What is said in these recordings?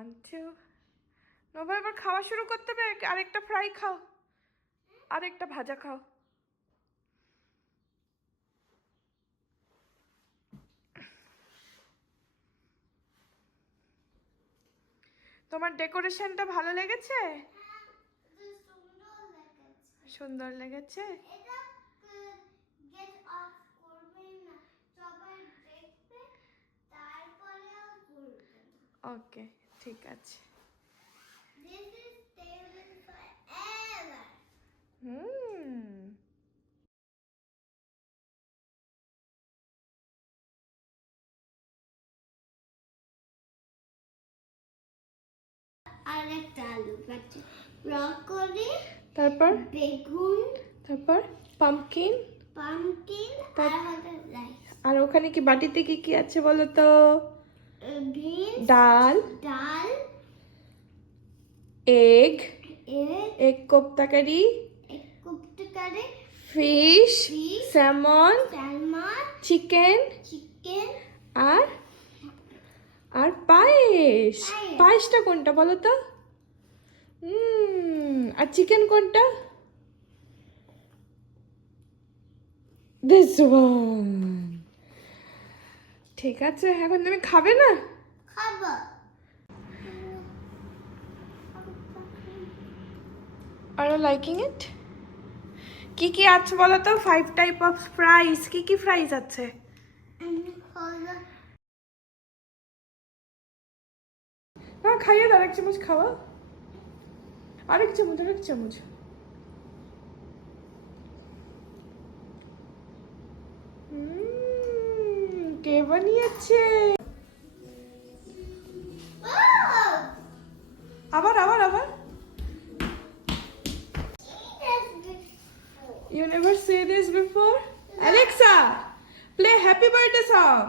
1 2 নবা এবার খাওয়া শুরু করতে হবে আরেকটা ফ্রাই খাও আরেকটা ভাজা খাও তোমার ডেকোরেশনটা ভালো লেগেছে সুন্দর লেগেছে ওকে ঠিক আছে আর একটা আলু কাটছি ব্রকলি তারপর বেগুন তারপর পাম্পকিন আর আমাদের রাইস আর ওখানে কি বাটিতে কি কি আছে বলো তো বিনস ডাল এগ কোপ্তা কারি কুপ্তকারে ফিশ স্যামন চিকেন আর আর পায়েসটা কোনটা বলো তো আর চিকেন কোনটা দিস ওয়ান ঠিক আছে এখন তুমি খাবে না খাবো আর লাইকিং ইট কি কি আছে বলো তো 5 টাইপ অফ ফ্রাইস কি কি ফ্রাইস আছে না খাইয়ে দাও এক চামচ খাওয়া আরেক চামচ কে বানিয়েছে আবার You never say this before? Alexa, play happy birthday song.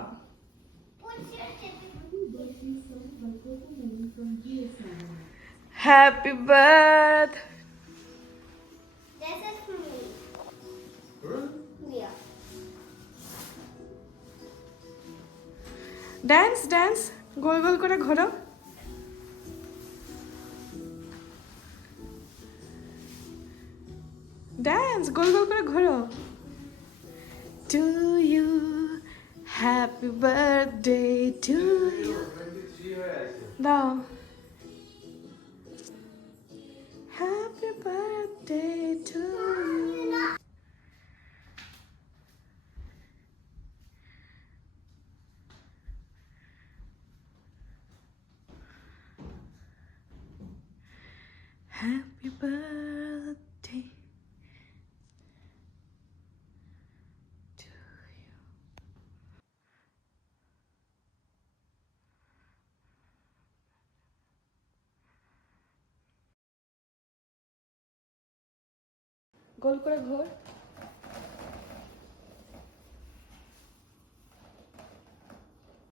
Happy birthday. This is for me. Yeah. Dance. গোল করে ঘোরো। Dance, গোল করে ঘোরো। To you, happy birthday to you. দাও। Happy birthday to you. Happy birthday to you. গোল করে ঘোর